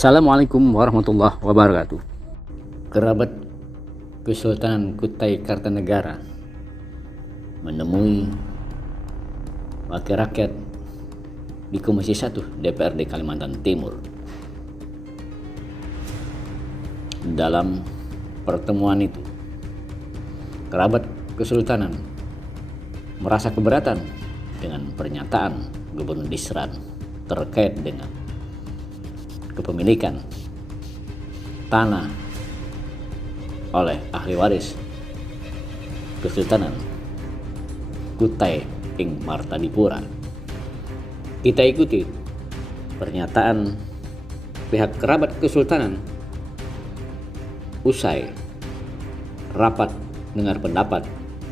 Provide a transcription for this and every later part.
Assalamualaikum warahmatullahi wabarakatuh. Kerabat Kesultanan Kutai Kartanegara menemui wakil rakyat di Komisi 1 DPRD Kalimantan Timur. Dalam pertemuan itu, kerabat Kesultanan merasa keberatan dengan pernyataan Gubernur Disran terkait dengan kepemilikan tanah oleh ahli waris Kesultanan Kutai ing Martadipura. Kita ikuti pernyataan pihak kerabat Kesultanan usai rapat dengar pendapat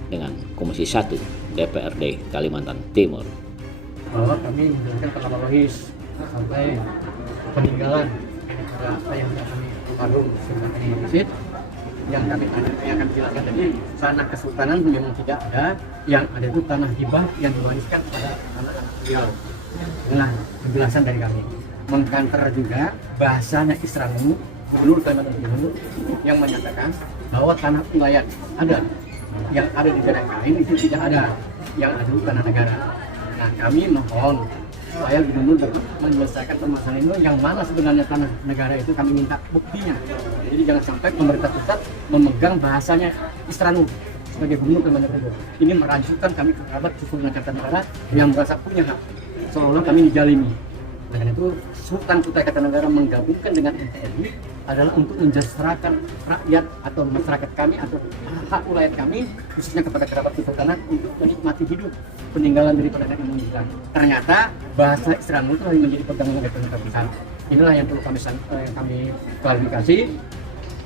dengan Komisi 1 DPRD Kalimantan Timur. Bahwa kami menjalankan kronologis sampai peninggalan ayah kami almarhum Sultan Mahmud yang kami akan jelaskan tadi. Tanah kesultanan memang tidak ada, yang ada itu tanah hibah yang diwariskan kepada anak-anak beliau. Inilah penjelasan dari kami. Mengkanter juga bahasanya Isra'mu Gubernur Kalimantan Timur yang menyatakan bahwa tanah wilayah ada, yang ada di negara lain itu tidak ada, yang ada itu tanah negara. Nah, kami mohon supaya Gubernur dapat menyelesaikan permasalahan ini, yang mana sebenarnya tanah negara itu kami minta buktinya. Jadi jangan sampai pemerintah pusat memegang bahasanya Isra'mu sebagai Gubernur Kalimantan Timur. Ini merancungkan kami kerabat Kesultanan Kartanegara yang merasa punya hak, seolah kami dijalimi. Dengan itu Sultan Kutai Kartanegara menggabungkan dengan NTRI adalah untuk mensejahterakan rakyat atau masyarakat kami atau hak wilayah kami, khususnya kepada kerabat kesultanan untuk menikmati hidup peninggalan daripada nenek moyang kita. Ternyata bahasa Isra'mu itu hanya menjadi pegangan oleh pemerintah pusat. Inilah yang perlu kami klarifikasi.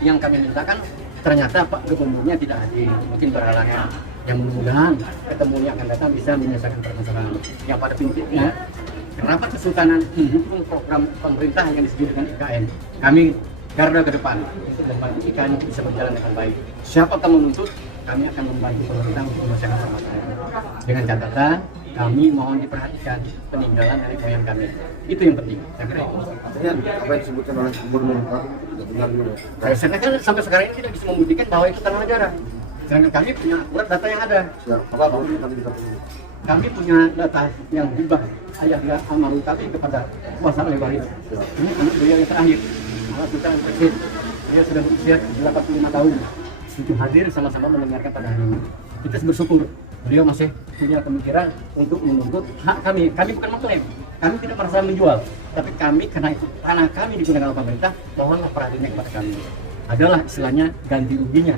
Yang kami mintakan, ternyata Pak Gubernurnya tidak hadir, mungkin berhalangan. Yang mudah-mudahan ketemunya akan datang bisa menyelesaikan permasalahan. Yang pada prinsipnya kerabat kesultanan mendukung program pemerintah yang disebut dengan IKN. Kami garda ke depan untuk membantu IKN itu bisa berjalan dengan baik. Siapa yang menuntut, kami akan membantu pemerintah untuk menyelesaikan permasalahan. Dengan catatan, kami mohon diperhatikan peninggalan nenek moyang kami. Itu yang penting. Saya kira itu. Apa yang disebutkan oleh Gubernur Pak? Saya kan sampai sekarang ini tidak bisa membuktikan bahwa itu tanah negara. Sedangkan kami punya akurat data yang ada. Apa bukti kami kita punya? Kami punya data yang hibah ayah almarhum kami kepada kuasa ahli waris. Ini anak beliau yang terakhir, Anak Sultan Presiden. Beliau sudah berusia 85 tahun. Itu hadir sama-sama mendengarkan pada hari ini. Kita bersyukur beliau masih punya pemikiran untuk menuntut hak kami. Kami bukan mengklaim, kami tidak merasa menjual, tapi kami karena itu tanah kami digunakan oleh pemerintah, mohonlah perhatiannya kepada kami. Adalah istilahnya ganti ruginya.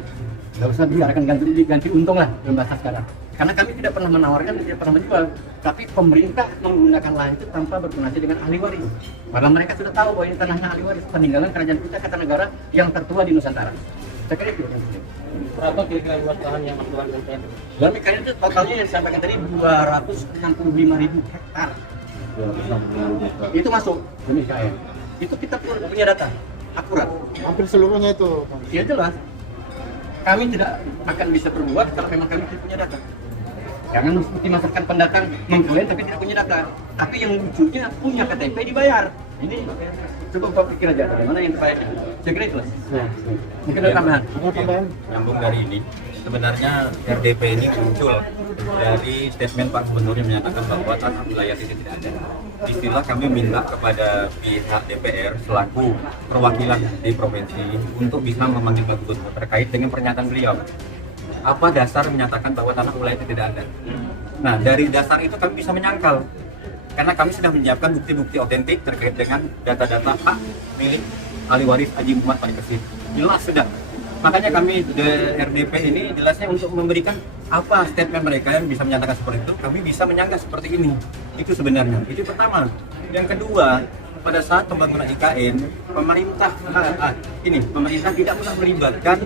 Gak usah bicarakan ganti rugi, ganti untung lah dalam bahasa sekarang. Karena kami tidak pernah menawarkan, tidak pernah menjual, tapi pemerintah menggunakan lahan itu tanpa berkoordinasi dengan ahli waris. Padahal mereka sudah tahu bahwa ini tanahnya ahli waris, peninggalan Kerajaan Kutai Kartanegara yang tertua di Nusantara. Saya kira itu. Berapa kira-kira luas lahan yang masuk dalam IKN? Dalam IKN itu totalnya yang disampaikan tadi 265.000 hektar. Itu masuk dalam IKN. Itu kita punya data akurat. Hampir seluruhnya itu. Ya jelas. Kami tidak akan bisa berbuat kalau memang kami tidak punya data. Jangan seperti masyarakat pendatang mengklaim tapi tidak punya data. Tapi yang lucunya punya KTP dibayar. Ini cukup kau pikir aja bagaimana yang dibayar itu. Saya kira itu. Mungkin ada tambahan. Nyambung dari ini, sebenarnya RDP ini muncul dari statement Pak Gubernur yang menyatakan bahwa tanah wilayah itu tidak ada. Istilah kami minta kepada pihak DPR selaku perwakilan di provinsi untuk bisa memanggil Pak Gubernur terkait dengan pernyataan beliau. Apa dasar menyatakan bahwa tanah wilayah itu tidak ada? Nah, dari dasar itu kami bisa menyangkal. Karena kami sudah menyiapkan bukti-bukti otentik terkait dengan data-data hak milik ahli waris Haji Muhammad Parikesit. Jelas sudah. Makanya kami di RDP ini jelasnya untuk memberikan apa statement mereka yang bisa menyatakan seperti itu, kami bisa menyangka seperti ini. Itu sebenarnya. Itu pertama. Yang kedua, pada saat pembangunan IKN, pemerintah tidak pernah melibatkan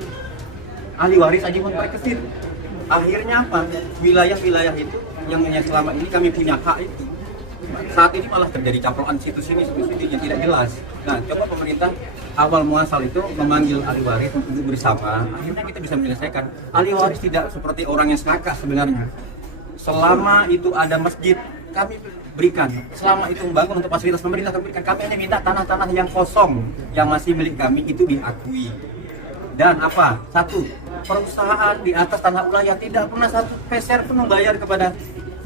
ahli waris Haji Muhammad Parikesit. Akhirnya apa? Wilayah-wilayah itu yang selama ini kami punya hak itu, saat ini malah terjadi caplokan situs ini yang tidak jelas. Nah, coba pemerintah awal muasal itu memanggil ahli waris untuk duduk bersama, akhirnya kita bisa menyelesaikan. Ahli waris tidak seperti orang yang serakah sebenarnya. Selama itu ada masjid, kami berikan. Selama itu membangun untuk fasilitas pemerintah kami berikan. Kami hanya minta tanah-tanah yang kosong yang masih milik kami itu diakui. Dan apa? Satu, perusahaan di atas tanah wilayah tidak pernah satu peser pun membayar kepada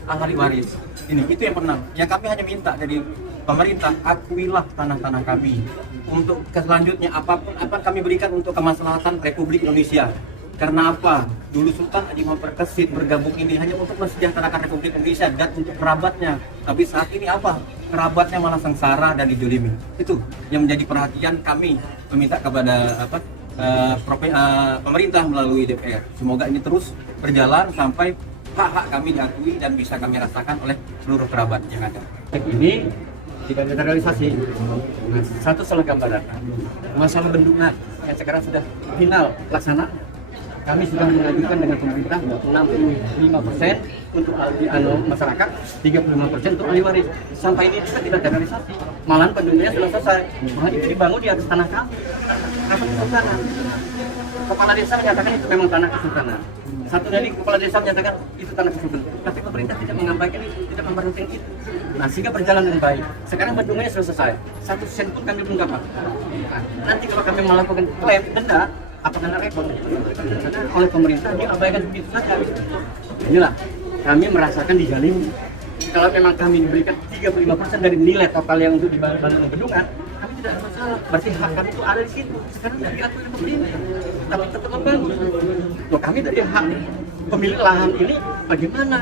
ahli waris. Ini itu yang pernah. Yang kami hanya minta dari pemerintah, akuilah tanah-tanah kami. Untuk selanjutnya apapun apa kami berikan untuk kemaslahatan Republik Indonesia. Karena apa? Dulu Sultan Haji Muhammad Berkesit bergabung ini hanya untuk mensejahterakan Republik Indonesia dan untuk kerabatnya. Tapi saat ini apa? Kerabatnya malah sengsara dan didolimi. Itu yang menjadi perhatian kami meminta kepada pemerintah melalui DPR. Semoga ini terus berjalan sampai hak-hak kami diakui dan bisa kami rasakan oleh seluruh kerabat yang ada. Ini tidak generalisasi. Nah, satu salah gambaran. Masalah bendungan yang sekarang sudah final laksana. Kami sudah mengajukan dengan pemerintah 65% untuk masyarakat, 35% untuk ahli waris. Sampai ini juga tidak generalisasi. Malahan bendungannya sudah selesai. Malah itu dibangun di atas tanah kami. Apa kesultanan? Kepala desa menyatakan itu memang tanah kesultanan. Satu dari kepala desa menyatakan itu tanah kesultanan. Tapi pemerintah tidak mengabaikan itu, tidak memperhatikan itu. Nah, sehingga berjalan dengan baik. Sekarang bendungannya sudah selesai. 1 sen pun kami belum dapat. Nanti kalau kami melakukan klaim denda, apa kena repot? Karena oleh pemerintah diabaikan begitu saja. Inilah kami merasakan dijalimi. Kalau memang kami diberikan 35% dari nilai total yang untuk dibangun bendungan, kami tidak ada masalah. Berarti hak kami itu ada di situ. Sekarang tidak diakui oleh pemerintah, tapi tetap membangun. Loh, kami dari hak pemilik lahan ini bagaimana?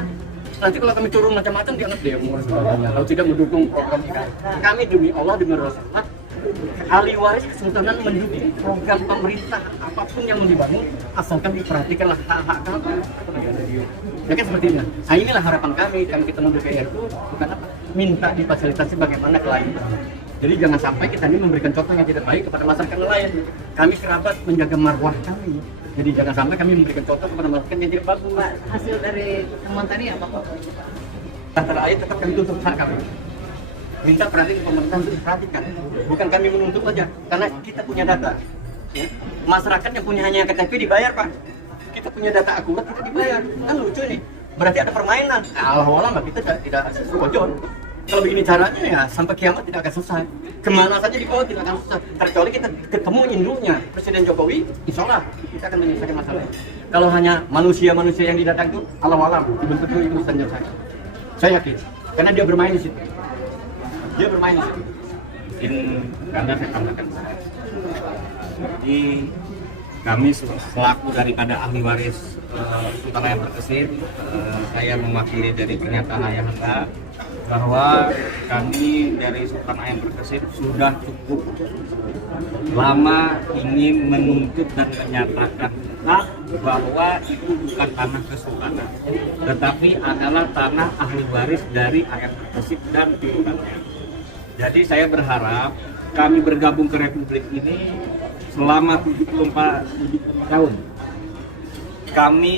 Nanti kalau kami turun macam-macam dianggap demo dan sebagainya. Kalau tidak mendukung program kita, kami demi Allah demi Rasulullah, ahli waris kesultanan mendukung program pemerintah apapun yang mau dibangun asalkan diperhatikanlah hak-hak kami. Ya kan seperti ini. Nah, inilah harapan kami ketemu DPR itu bukan apa, minta difasilitasi bagaimana kelanjutan. Jadi jangan sampai kita ini memberikan contoh yang tidak baik kepada masyarakat lain. Kami kerabat menjaga marwah kami. Jadi jangan sampai kami memberikan contoh kepada masyarakat yang tidak bagus. Pak, hasil dari temuan tadi apa Pak? Antara lain tetap kami tuntut hak kami. Minta perhatian pemerintah untuk diperhatikan. Bukan kami menuntut saja, karena kita punya data. Ya. Masyarakat yang punya hanya KTP dibayar Pak. Kita punya data akurat tidak dibayar. Kan lucu nih. Berarti ada permainan. Nah, Allah kita tidak sesuai. Kalau begini caranya ya sampai kiamat tidak akan selesai. Kemana saja dibawa tidak akan selesai. Kecuali kita ketemu induknya Presiden Jokowi, insya Allah kita akan menyelesaikan masalah. Kalau hanya manusia-manusia yang didatang itu alam-alam, bentuk itu bisa menyelesaikan. Saya yakin, karena dia bermain di situ. Dia bermain di situ. Karena saya tambahkan, jadi kami selaku daripada ahli waris Sultan Ayam Berkesit, saya mewakili dari pernyataan Ayahanda bahwa kami dari Sultan Ayam Berkesit sudah cukup lama ingin menuntut dan menyatakan bahwa itu bukan tanah kesultanan, tetapi adalah tanah ahli waris dari Ayam Berkesit dan turutannya. Jadi saya berharap kami bergabung ke Republik ini selama 74 tahun. Kami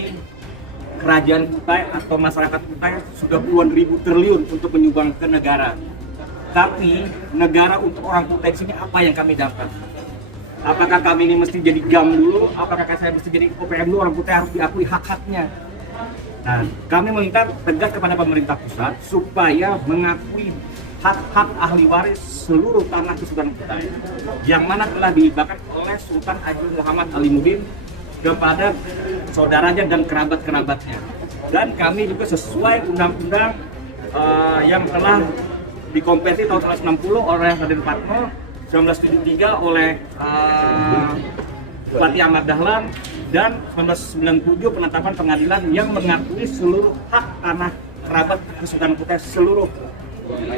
kerajaan Kutai atau masyarakat Kutai sudah puluhan ribu triliun untuk menyumbang ke negara. Tapi negara untuk orang Kutai di sini apa yang kami dapat? Apakah kami ini mesti jadi GAM dulu? Apakah saya mesti jadi OPM dulu? Orang Kutai harus diakui hak-haknya. Nah, kami meminta tegas kepada pemerintah pusat supaya mengakui hak-hak ahli waris seluruh tanah Kesultanan Kutai yang mana telah dihibahkan oleh Sultan Haji Muhammad Alimuddin kepada saudaranya dan kerabat-kerabatnya. Dan kami juga sesuai undang-undang yang telah dikonversi tahun 1960 oleh Raden Fatma, 1973 oleh Bupati Ahmad Dahlan, dan 1997 penetapan pengadilan yang mengakui seluruh hak tanah kerabat Kesultanan Kutai seluruh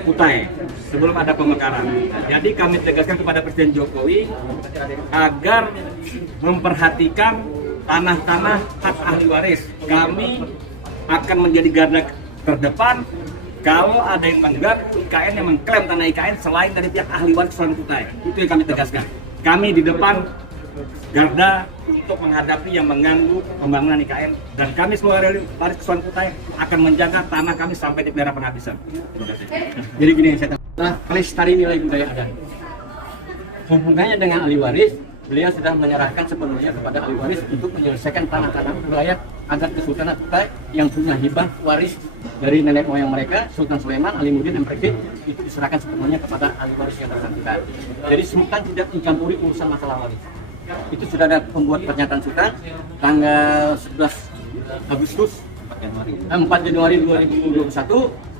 Kutai sebelum ada pemekaran. Jadi kami tegaskan kepada Presiden Jokowi agar memperhatikan tanah-tanah hak ahli waris. Kami akan menjadi garda terdepan kalau ada yang mengganggu IKN yang mengklaim tanah IKN selain dari pihak ahli waris Kesultanan Kutai. Itu yang kami tegaskan. Kami di depan garda untuk menghadapi yang mengganggu pembangunan IKN, dan kami semua waris Kesultanan Kutai akan menjaga tanah kami sampai di daerah penghabisan. Jadi gini, saya pelestari nilai budaya adat. Hubungannya dengan ahli waris, beliau sudah menyerahkan sepenuhnya kepada ahli waris untuk menyelesaikan tanah-tanah wilayah agar kesultanan kita yang punya hibah waris dari nenek moyang mereka, Sultan Sulaiman, Alimuddin, Emprekit, itu diserahkan sepenuhnya kepada ahli waris yang bersangkutan. Jadi sultan tidak mencampuri urusan masalah waris. Itu sudah ada pembuat pernyataan sultan tanggal 11 Agustus 4 Januari 2021,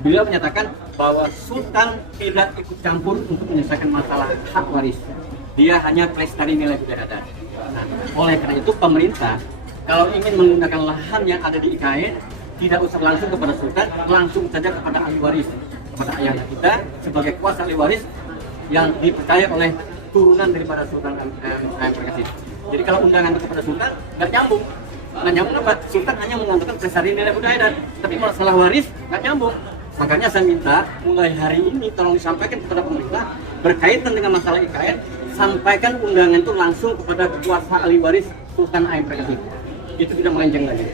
beliau menyatakan bahwa sultan tidak ikut campur untuk menyelesaikan masalah hak waris. Dia hanya pelestari nilai budaya adat. Nah, oleh karena itu pemerintah kalau ingin menggunakan lahan yang ada di IKN tidak usah langsung kepada sultan, langsung saja kepada ahli waris, kepada ayah kita sebagai kuasa ahli waris yang dipercaya oleh turunan daripada Sultan Emprekit. Jadi kalau undangan kepada sultan nggak nyambung. Nggak nyambung apa? Sultan hanya mengatakan pelestari nilai budaya adat, tapi masalah waris nggak nyambung. Makanya saya minta mulai hari ini tolong disampaikan kepada pemerintah berkaitan dengan masalah IKN, sampaikan undangan itu langsung kepada kuasa ahli waris Sultan Emprekit. Itu tidak melenceng lagi.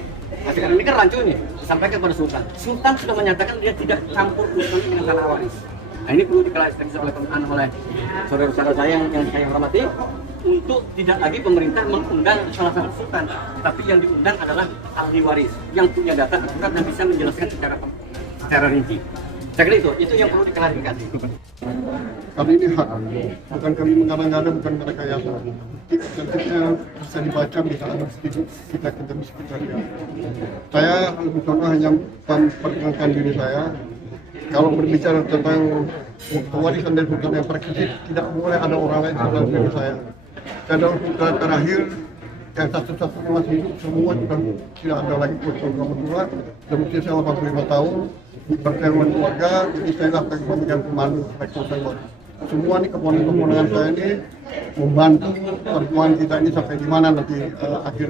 Nah, sekarang ini kan rancu nih, disampaikan kepada Sultan. Sultan sudah menyatakan dia tidak campur urusan dengan masalah waris. Nah, ini perlu diklarifikasi oleh saudara-saudara saya yang saya hormati, untuk tidak lagi pemerintah mengundang salah satu sultan, tapi yang diundang adalah ahli waris yang punya data akurat dan bisa menjelaskan secara rinci. Saya kira itu yang perlu diklarifikasi. Kami ini hak, bukan kami mengada-ngada, bukan merekayasa. Tentunya bisa dibaca misalnya sedikit kita demi sekitar ya. Saya misalnya hanya memperkenalkan diri saya. Kalau berbicara tentang warisan dari Sultan Emprekit, tidak boleh ada orang lain selain diri saya. Dan dalam sultan terakhir yang satu-satunya masih hidup, semua sudah tidak ada lagi kebetulan. Dan usia saya 85 tahun, berkeluarga keluarga, jadi saya lah pemegang pemandu Sultan. Semua nih keponakan saya ini membantu perjuangan kita ini sampai di mana nanti akhir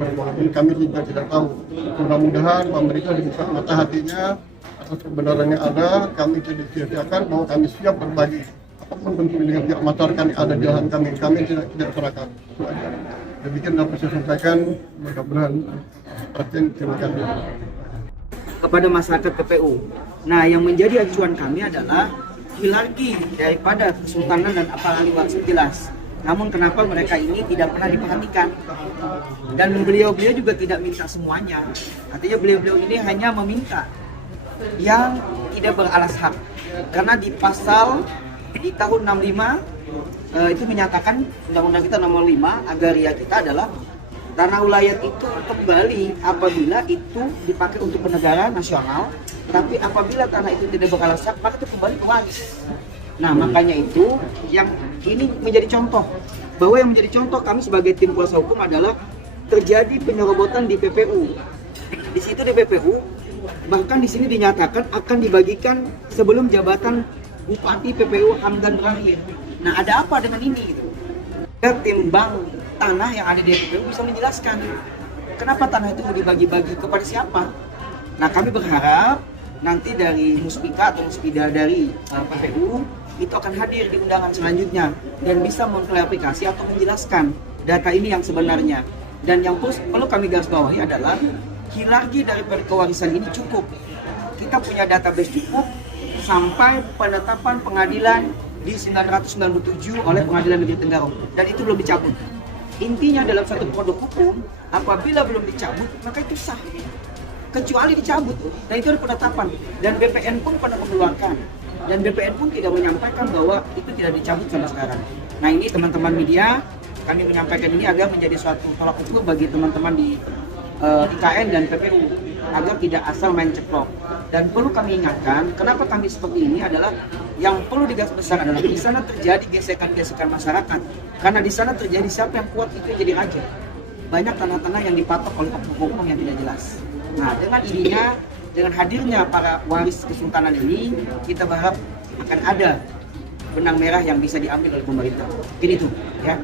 perjuangan ini kami juga tidak tahu. Mudah-mudahan pemerintah dibuka mata hatinya atas kebenaran yang ada, kami tidak sia-siakan bahwa kami siap berbagi apapun bentuk dengan pihak masyarakat yang ada di lahan kami tidak serahkan. Demikian dapat saya sampaikan, mudah-mudahan perhatian, terima kasih. Kepada masyarakat PPU. Nah, yang menjadi acuan kami adalah hierarki daripada kesultanan dan ahli waris jelas. Namun kenapa mereka ini tidak pernah diperhatikan? Dan beliau-beliau juga tidak minta semuanya. Artinya beliau-beliau ini hanya meminta yang tidak beralas hak. Karena di pasal di tahun 65 itu menyatakan undang-undang kita nomor 5 agraria kita adalah tanah wilayah itu kembali apabila itu dipakai untuk penegara nasional, tapi apabila tanah itu tidak beralas hak maka itu kembali ke waris. Nah, makanya itu yang ini menjadi contoh, bahwa yang menjadi contoh kami sebagai tim kuasa hukum adalah terjadi penyerobotan di PPU. Di situ di PPU bahkan di sini dinyatakan akan dibagikan sebelum jabatan Bupati PPU Hamdan berakhir. Nah, ada apa dengan ini gitu? Tim bank tanah yang ada di PPU bisa menjelaskan kenapa tanah itu dibagi-bagi kepada siapa. Nah, kami berharap nanti dari Muspika atau Muspida dari PPU itu akan hadir di undangan selanjutnya dan bisa mengklarifikasi atau menjelaskan data ini yang sebenarnya. Dan yang perlu kami garis bawahi adalah hierarki daripada kewarisan ini cukup. Kita punya database cukup sampai penetapan pengadilan di 1997 oleh Pengadilan Negeri Tenggarong, dan itu belum dicabut. Intinya dalam satu produk hukum, apabila belum dicabut maka itu sah, kecuali dicabut, dan itu ada penetapan. Dan BPN pun pernah mengeluarkan, dan BPN pun tidak menyampaikan bahwa itu tidak dicabut sampai sekarang. Nah, ini teman-teman media, kami menyampaikan ini agar menjadi suatu tolak ukur bagi teman-teman di IKN dan PPU agar tidak asal main ceplok. Dan perlu kami ingatkan, kenapa kami seperti ini adalah yang perlu digaris besar adalah di sana terjadi gesekan-gesekan masyarakat. Karena di sana terjadi siapa yang kuat itu yang jadi raja. Banyak tanah-tanah yang dipatok oleh oknum yang tidak jelas. Nah, dengan ininya, dengan hadirnya para waris kesultanan ini, kita berharap akan ada benang merah yang bisa diambil oleh pemerintah. Ini tuh, ya.